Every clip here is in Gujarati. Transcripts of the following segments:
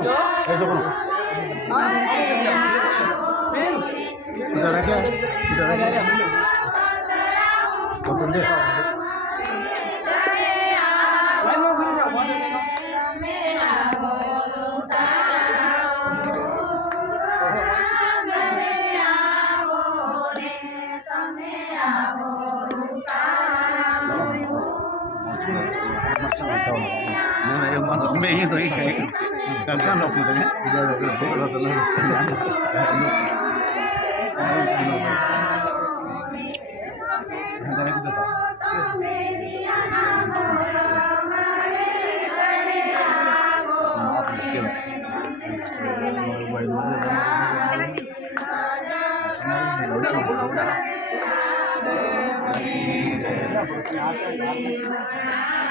ऐसा करो क्या है Bravo. ಒಮ್ಮೆಗಿದು ಈ ಕೈ ಕರ್ಕೊಂಡು ಹೋಗ್ತಿದ್ದಾನೆ Thank you.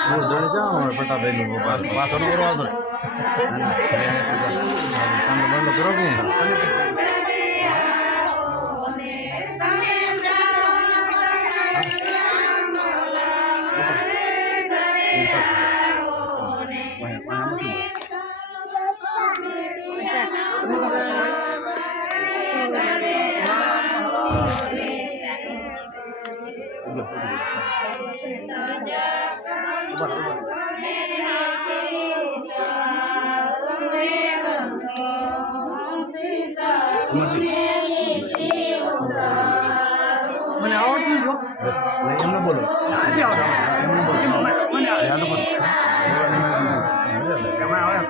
ના એ મારો અમે અહીં તો એક એક કંકા લોકો તમે મને આવડતું જો એમને બોલો નથી આવડતું એમને બોલો. મને યાદ બોલો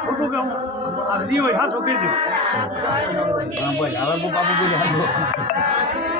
ખોટું કે હું આ હજી હોય હા છોકરી દઉં બોલ. હવે બાપુ બોલે. હે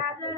Gracias.